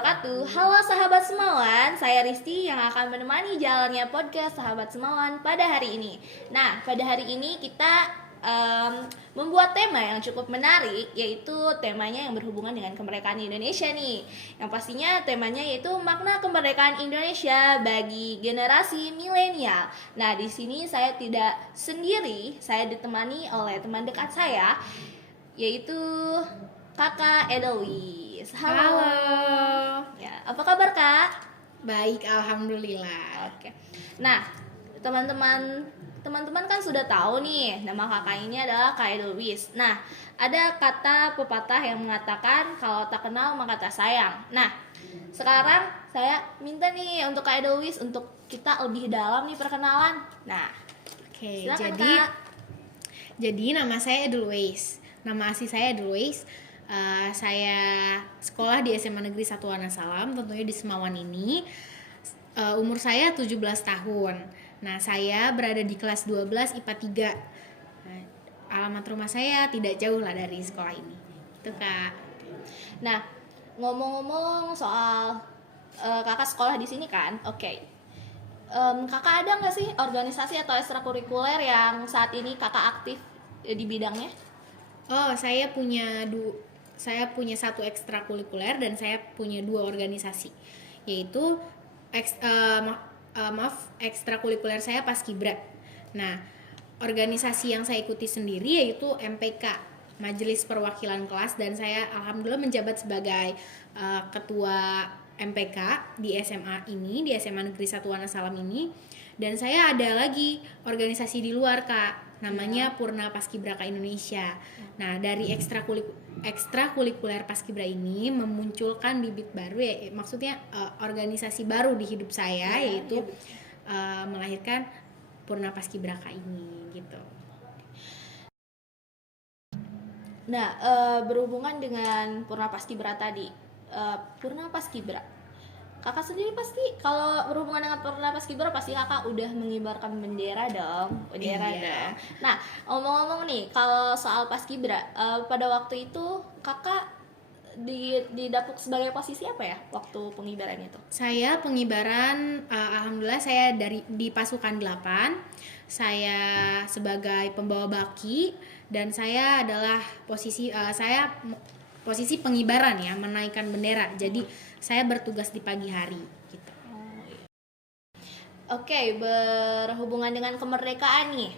wabarakatuh. Halo sahabat Semawan, saya Risti yang akan menemani jalannya podcast Sahabat Semawan pada hari ini. Nah, pada hari ini kita membuat tema yang cukup menarik, yaitu temanya yang berhubungan dengan kemerdekaan Indonesia nih. Yang pastinya temanya yaitu makna kemerdekaan Indonesia bagi generasi milenial. Nah, di sini saya tidak sendiri, saya ditemani oleh teman dekat saya, yaitu Kakak Edelweiss. Halo. Ya, apa kabar Kak? Baik, alhamdulillah. Oke. Nah, teman-teman kan sudah tahu nih, nama kakak ini adalah Kak Edelweiss. Nah, ada kata pepatah yang mengatakan kalau tak kenal maka tak sayang. Nah, sekarang saya minta nih untuk Kak Edelweiss untuk kita lebih dalam nih perkenalan. Nah, Oke, silakan, jadi Kak. nama saya Edelweiss. Nama asli saya Edelweiss. Saya sekolah di SMA Negeri 1 Wonosalam, tentunya di Semawan ini. Umur saya 17 tahun. Nah, saya berada di kelas 12 IPA 3. Nah, alamat rumah saya tidak jauh lah dari sekolah ini. Itu, Kak. Nah, ngomong-ngomong soal kakak sekolah di sini kan, oke. Kakak ada nggak sih organisasi atau ekstrakurikuler yang saat ini kakak aktif di bidangnya? Oh, saya punya satu ekstrakurikuler dan saya punya 2 organisasi, yaitu ekstrakurikuler saya Paskibra. Nah, organisasi yang saya ikuti sendiri yaitu MPK, Majelis Perwakilan Kelas, dan saya alhamdulillah menjabat sebagai ketua MPK di SMA ini, di SMA Negeri 1 Wonosalam ini. Dan saya ada lagi organisasi di luar, Kak, namanya Purna Paskibraka Indonesia. Nah, dari ekstrakurikuler Paskibra ini memunculkan bibit baru, ya, maksudnya organisasi baru di hidup saya, yaitu melahirkan Purna Paskibraka ini gitu. Nah, berhubungan dengan Purna Paskibra tadi, Purna Paskibra, kakak sendiri pasti kalau berhubungan dengan Purna Paskibra pasti kakak udah mengibarkan bendera dong, Iya. dong. Nah, ngomong-ngomong nih, kalau soal Paskibra, pada waktu itu kakak didapuk sebagai posisi apa ya waktu pengibaran itu? Saya pengibaran, alhamdulillah saya di pasukan 8. Saya sebagai pembawa baki, dan saya adalah posisi pengibaran, ya, menaikkan bendera. Jadi saya bertugas di pagi hari gitu. Oke, berhubungan dengan kemerdekaan nih,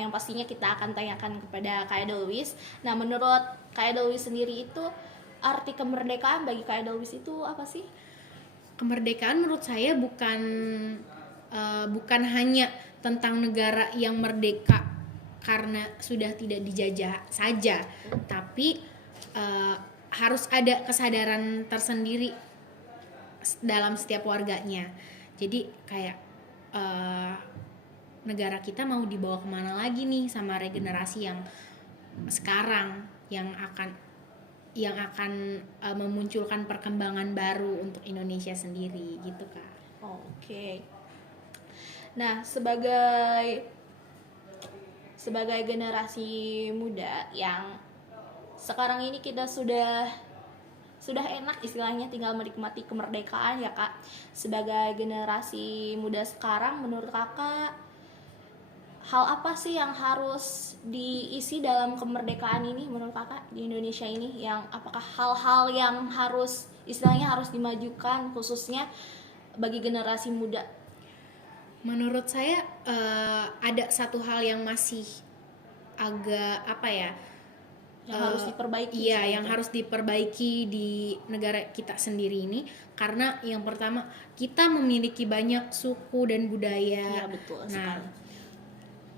yang pastinya kita akan tanyakan kepada Kak Edelweiss. Nah, menurut Kak Edelweiss sendiri itu arti kemerdekaan bagi Kak Edelweiss itu apa sih? Kemerdekaan menurut saya bukan hanya tentang negara yang merdeka karena sudah tidak dijajah saja, tapi harus ada kesadaran tersendiri dalam setiap warganya. Jadi kayak negara kita mau dibawa kemana lagi nih sama regenerasi yang sekarang, yang akan memunculkan perkembangan baru untuk Indonesia sendiri gitu, Kak. Oke. Nah, sebagai generasi muda yang sekarang ini kita sudah enak istilahnya tinggal menikmati kemerdekaan ya Kak. Sebagai generasi muda sekarang, menurut Kakak hal apa sih yang harus diisi dalam kemerdekaan ini menurut Kakak di Indonesia ini, yang apakah hal-hal yang harus istilahnya harus dimajukan khususnya bagi generasi muda? Menurut saya ada satu hal yang masih agak Yang harus diperbaiki. Iya, yang harus diperbaiki di negara kita sendiri ini, karena yang pertama kita memiliki banyak suku dan budaya. Iya, betul Nah, sekali.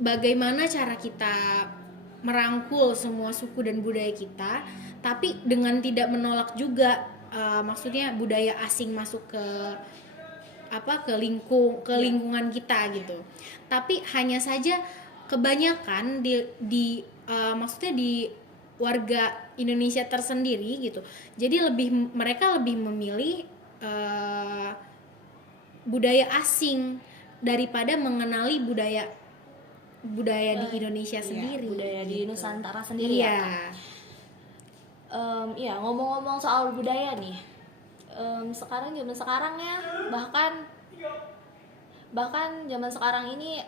bagaimana cara kita merangkul semua suku dan budaya kita, tapi dengan tidak menolak juga maksudnya budaya asing masuk ke lingkungan kita gitu. Tapi hanya saja kebanyakan maksudnya di warga Indonesia tersendiri gitu. Jadi mereka lebih memilih budaya asing daripada mengenali budaya di Indonesia sendiri. Budaya di gitu. Nusantara sendiri Iya. ya Kak. Iya, ngomong-ngomong soal budaya nih, sekarang zaman sekarang ya, bahkan zaman sekarang ini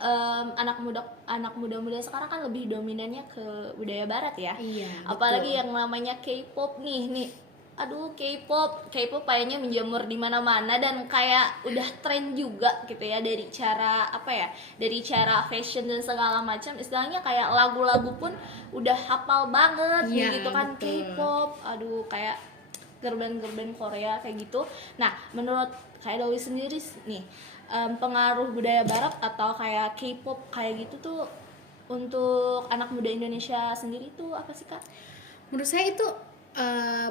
anak muda sekarang kan lebih dominannya ke budaya barat ya. Iya, Apalagi betul. yang namanya K-pop nih. Aduh, K-pop kayaknya menjamur di mana-mana dan kayak udah tren juga gitu ya, dari cara dari cara fashion dan segala macam. Istilahnya kayak lagu-lagu pun udah hafal banget Iya, gitu kan, betul. K-pop. Aduh, kayak gerben-gerben Korea kayak gitu. Nah, menurut Kak Dewi sendiri nih, pengaruh budaya barat atau kayak K-pop kayak gitu tuh untuk anak muda Indonesia sendiri tuh apa sih, Kak? Menurut saya itu eh,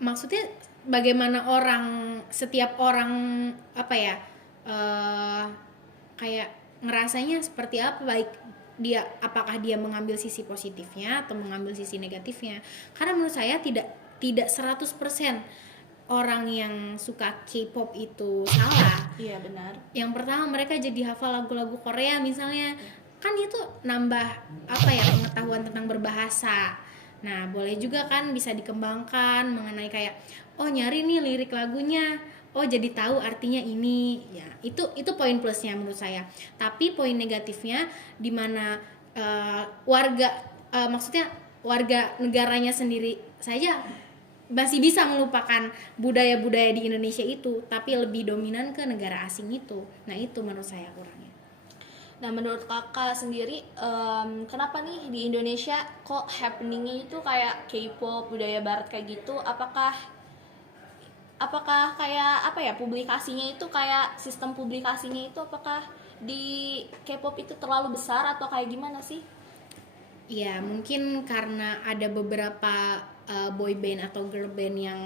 maksudnya bagaimana setiap orang apa ya, eh, kayak ngerasanya seperti apa, baik apakah dia mengambil sisi positifnya atau mengambil sisi negatifnya. Karena menurut saya tidak 100% orang yang suka K-pop itu salah. Iya, benar. Yang pertama, mereka jadi hafal lagu-lagu Korea misalnya, kan itu nambah pengetahuan tentang berbahasa. Nah, boleh juga kan bisa dikembangkan mengenai kayak, oh nyari nih lirik lagunya, oh jadi tahu artinya ini. Ya, itu poin plusnya menurut saya. Tapi poin negatifnya di mana maksudnya warga negaranya sendiri saja masih bisa melupakan budaya-budaya di Indonesia itu, tapi lebih dominan ke negara asing itu. Nah, itu menurut saya kurangnya. Nah, menurut kakak sendiri, kenapa nih di Indonesia kok happeningnya itu kayak K-pop, budaya barat kayak gitu? Apakah kayak publikasinya itu, kayak sistem publikasinya itu apakah di K-pop itu terlalu besar atau kayak gimana sih? Ya, mungkin karena ada beberapa boy band atau girl band yang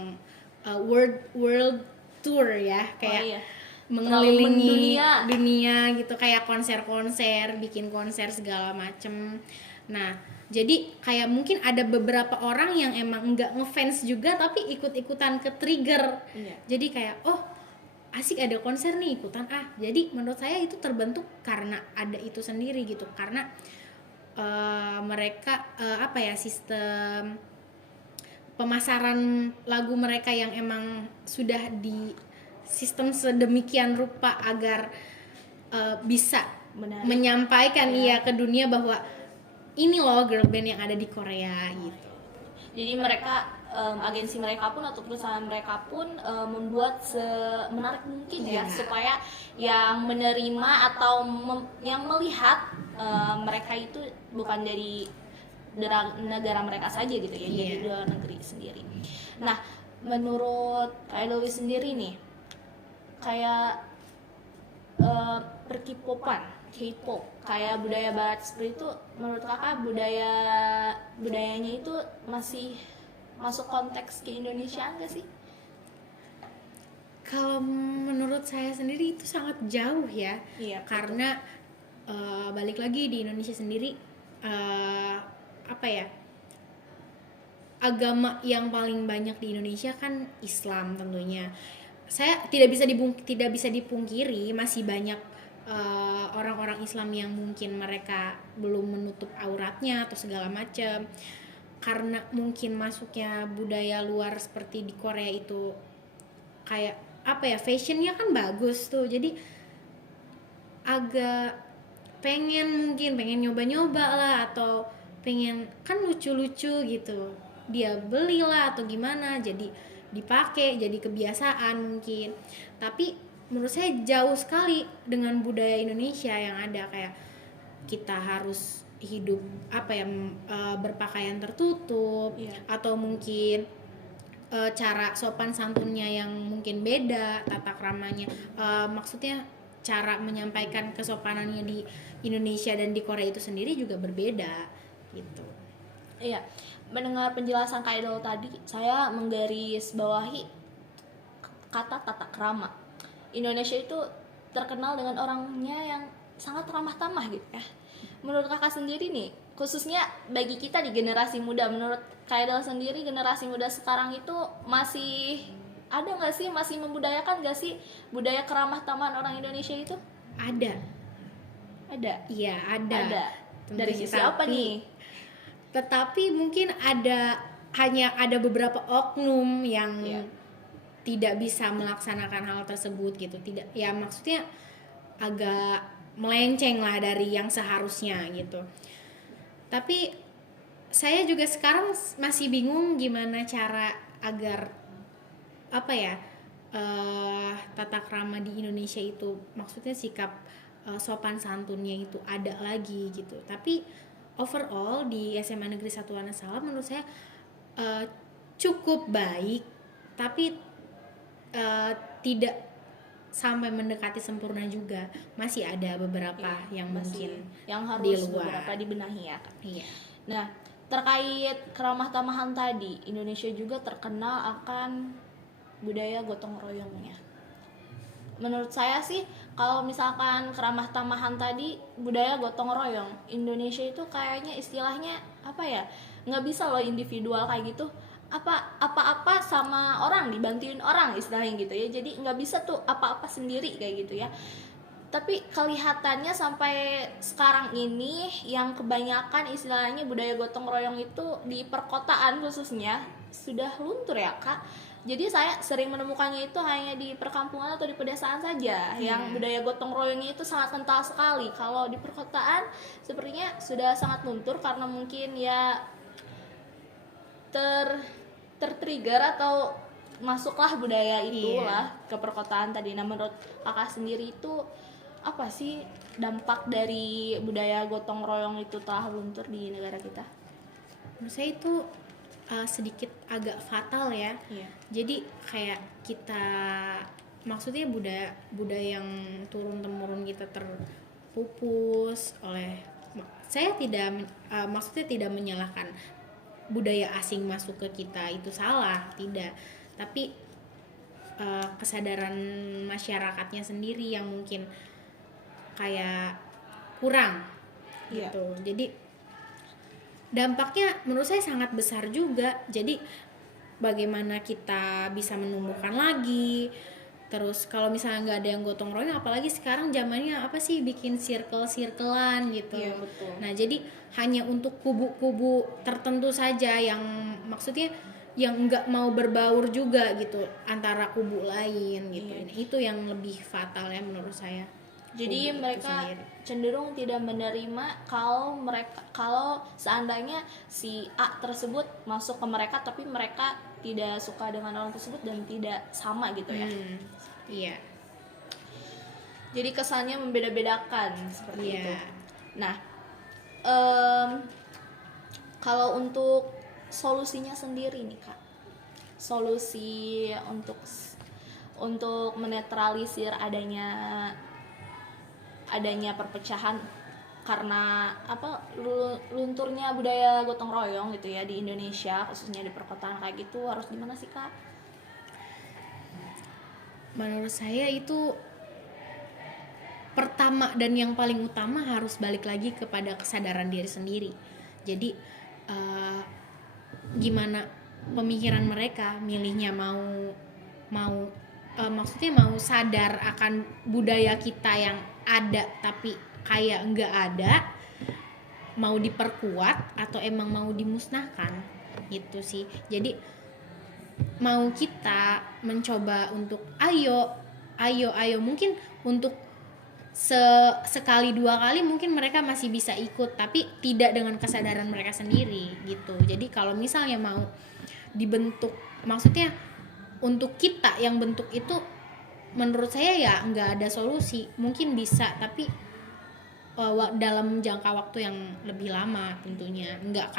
world tour ya, kayak iya. mengelilingi dunia gitu, kayak konser-konser, bikin konser segala macem. Nah, jadi kayak mungkin ada beberapa orang yang emang nggak ngefans juga tapi ikut-ikutan ke trigger. Iya. Jadi kayak, oh asik ada konser nih, ikutan Jadi menurut saya itu terbentuk karena ada itu sendiri gitu, karena mereka sistem pemasaran lagu mereka yang emang sudah di sistem sedemikian rupa agar bisa Menarik. menyampaikan ke dunia bahwa ini loh girl band yang ada di Korea gitu. Jadi mereka, agensi mereka pun atau perusahaan mereka pun membuat semenarik mungkin ya, supaya yang menerima atau yang melihat mereka itu bukan dari negara mereka saja gitu ya, jadi luar negeri sendiri. Nah, menurut Kak Dewi sendiri nih, kayak perkipopan K-pop kayak budaya barat seperti itu, menurut kakak budayanya itu masih masuk konteks ke Indonesia enggak sih? Kalau menurut saya sendiri itu sangat jauh ya. Iya, karena balik lagi di Indonesia sendiri, agama yang paling banyak di Indonesia kan Islam tentunya. Saya tidak bisa dipungkiri masih banyak orang-orang Islam yang mungkin mereka belum menutup auratnya atau segala macam, karena mungkin masuknya budaya luar seperti di Korea itu kayak fashionnya kan bagus tuh, jadi agak pengen nyoba-nyoba lah, atau pengen kan lucu-lucu gitu, dia belilah atau gimana, jadi dipakai, jadi kebiasaan mungkin. Tapi menurut saya jauh sekali dengan budaya Indonesia yang ada, kayak kita harus hidup berpakaian tertutup, atau mungkin cara sopan santunnya yang mungkin beda, tata kramanya, maksudnya cara menyampaikan kesopanannya di Indonesia dan di Korea itu sendiri juga berbeda gitu. Iya, mendengar penjelasan Kak Idol tadi, saya menggarisbawahi kata tata krama. Indonesia itu terkenal dengan orangnya yang sangat ramah tamah gitu ya. Menurut kakak sendiri nih, khususnya bagi kita di generasi muda, menurut Kak Idol sendiri, generasi muda sekarang itu masih ada nggak sih, masih membudayakan nggak sih budaya keramah tamahan orang Indonesia itu? Ada. Iya, ada. Dari sisi apa nih? Tetapi mungkin hanya ada beberapa oknum yang tidak bisa melaksanakan hal tersebut gitu, tidak, ya maksudnya agak melenceng lah dari yang seharusnya gitu. Tapi saya juga sekarang masih bingung gimana cara agar apa ya, tata krama di Indonesia itu, maksudnya sikap sopan santunnya itu ada lagi gitu. Tapi overall di SMA Negeri 1 Wonosalam menurut saya cukup baik, tapi tidak sampai mendekati sempurna juga. Masih ada beberapa yang masih mungkin yang di harus luar. beberapa dibenahi ya Kak. Iya. Nah, terkait keramah tamahan tadi, Indonesia juga terkenal akan budaya gotong royongnya. Menurut saya sih, kalau misalkan keramah tamahan tadi, budaya gotong royong, Indonesia itu kayaknya istilahnya apa ya, nggak bisa loh individual kayak gitu. Apa-apa sama orang, dibantuin orang istilahnya gitu ya. Jadi nggak bisa tuh apa-apa sendiri kayak gitu ya. Tapi kelihatannya sampai sekarang ini yang kebanyakan istilahnya budaya gotong royong itu di perkotaan khususnya sudah luntur ya Kak. Jadi saya sering menemukannya itu hanya di perkampungan atau di pedesaan saja yang budaya gotong royongnya itu sangat kental sekali. Kalau di perkotaan sepertinya sudah sangat luntur karena mungkin ya tertrigger atau masuklah budaya itulah ke perkotaan tadi. Nah, menurut Kakak sendiri itu apa sih dampak dari budaya gotong royong itu telah luntur di negara kita? Menurut saya itu sedikit agak fatal ya. Iya. Jadi kayak kita, maksudnya budaya yang turun temurun kita terpupus oleh, saya tidak maksudnya tidak menyalahkan budaya asing masuk ke kita itu salah, tidak, tapi kesadaran masyarakatnya sendiri yang mungkin kayak kurang gitu. Jadi dampaknya menurut saya sangat besar juga. Jadi bagaimana kita bisa menumbuhkan lagi. Terus kalau misalnya nggak ada yang gotong royong, apalagi sekarang zamannya apa sih, bikin circle-circlean gitu. Iya, betul. Nah jadi hanya untuk kubu-kubu tertentu saja yang maksudnya yang nggak mau berbaur juga gitu antara kubu lain gitu. Iya. Nah, itu yang lebih fatal ya menurut saya. Jadi mereka cenderung tidak menerima kalau seandainya si A tersebut masuk ke mereka, tapi mereka tidak suka dengan orang tersebut dan tidak sama gitu ya. Iya. Jadi kesannya membeda-bedakan seperti itu. Nah, kalau untuk solusinya sendiri nih Kak, solusi untuk menetralisir adanya perpecahan karena lunturnya budaya gotong royong gitu ya di Indonesia, khususnya di perkotaan kayak gitu, harus gimana sih Kak? Menurut saya itu pertama dan yang paling utama harus balik lagi kepada kesadaran diri sendiri. Jadi gimana pemikiran mereka, milihnya maksudnya mau sadar akan budaya kita yang ada tapi kayak nggak ada, mau diperkuat atau emang mau dimusnahkan gitu sih. Jadi mau kita mencoba untuk ayo mungkin untuk sekali dua kali mungkin mereka masih bisa ikut, tapi tidak dengan kesadaran mereka sendiri gitu. Jadi kalau misalnya mau dibentuk, maksudnya untuk kita yang bentuk itu, menurut saya ya nggak ada solusi. Mungkin bisa, tapi dalam jangka waktu yang lebih lama tentunya. Nggak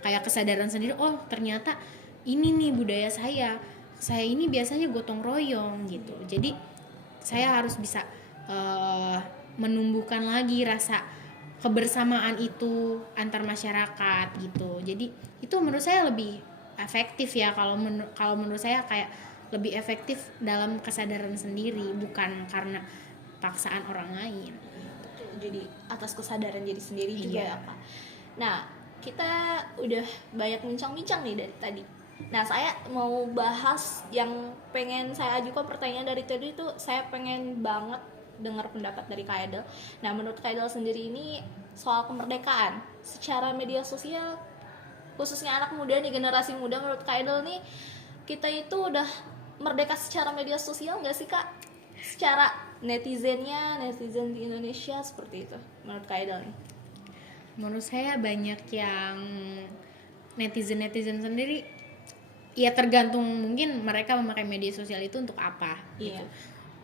kayak kesadaran sendiri, oh ternyata ini nih budaya saya ini biasanya gotong royong gitu. Jadi saya harus bisa menumbuhkan lagi rasa kebersamaan itu antar masyarakat gitu. Jadi itu menurut saya lebih efektif ya, kalau menurut saya kayak lebih efektif dalam kesadaran sendiri, bukan karena paksaan orang lain. Jadi atas kesadaran diri sendiri juga ya Kak. Nah, kita udah banyak bincang-bincang nih dari tadi. Nah, saya mau bahas yang pengen saya ajukan pertanyaan dari tadi itu, saya pengen banget dengar pendapat dari Kak Edel. Nah, menurut Kak Edel sendiri ini soal kemerdekaan secara media sosial, khususnya anak muda nih, generasi muda, menurut Kak Edel nih kita itu udah merdeka secara media sosial nggak sih Kak? Secara netizen di Indonesia seperti itu menurut Kak Edel nih? Menurut saya banyak yang netizen sendiri, ya tergantung mungkin mereka memakai media sosial itu untuk apa gitu.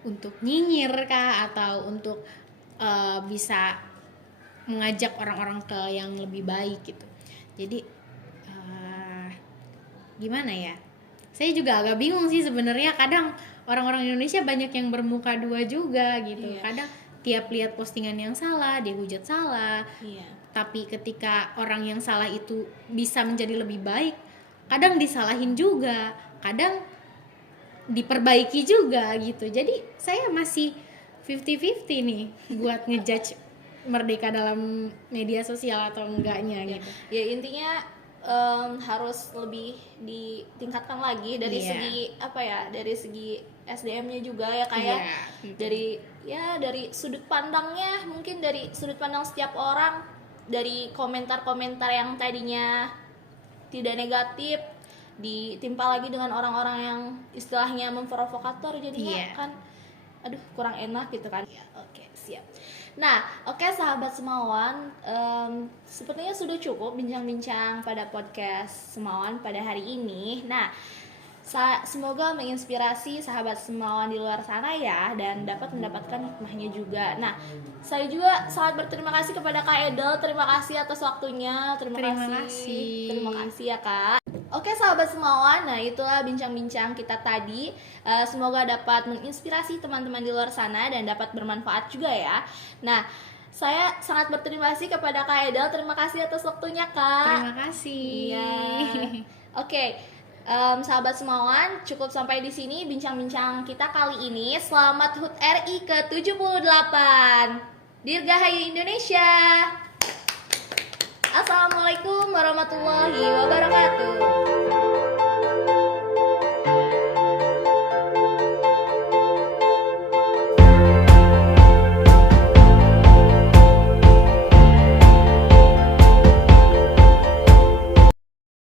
Untuk nyinyir kah, atau untuk bisa mengajak orang-orang ke yang lebih baik gitu. Jadi gimana ya, saya juga agak bingung sih sebenarnya. Kadang orang-orang Indonesia banyak yang bermuka dua juga gitu. Kadang tiap lihat postingan yang salah dia hujat salah. Tapi ketika orang yang salah itu bisa menjadi lebih baik, kadang disalahin juga, kadang diperbaiki juga gitu. Jadi saya masih 50-50 nih buat ngejudge merdeka dalam media sosial atau enggaknya gitu. Ya intinya harus lebih ditingkatkan lagi dari segi apa ya, dari segi SDM-nya juga ya kayak dari sudut pandangnya, mungkin dari sudut pandang setiap orang, dari komentar-komentar yang tadinya tidak negatif ditimpa lagi dengan orang-orang yang istilahnya memprovokator, jadinya kan aduh kurang enak gitu kan. Oke, siap. Nah, oke sahabat Semawan, sepertinya sudah cukup bincang-bincang pada podcast Semawan pada hari ini. Nah, semoga menginspirasi sahabat Semawan di luar sana ya, dan dapat mendapatkan hikmahnya juga. Nah, saya juga sangat berterima kasih kepada Kak Edel. Terima kasih atas waktunya. Terima kasih ya Kak. Oke sahabat Semawan, nah itulah bincang-bincang kita tadi. Semoga dapat menginspirasi teman-teman di luar sana dan dapat bermanfaat juga ya. Nah, saya sangat berterima kasih kepada Kak Edel. Terima kasih atas waktunya Kak. Terima kasih. Iya. Oke. Sahabat Semawan, cukup sampai di sini bincang-bincang kita kali ini. Selamat HUT RI ke-78. Dirgahayu Indonesia. Assalamualaikum warahmatullahi wabarakatuh.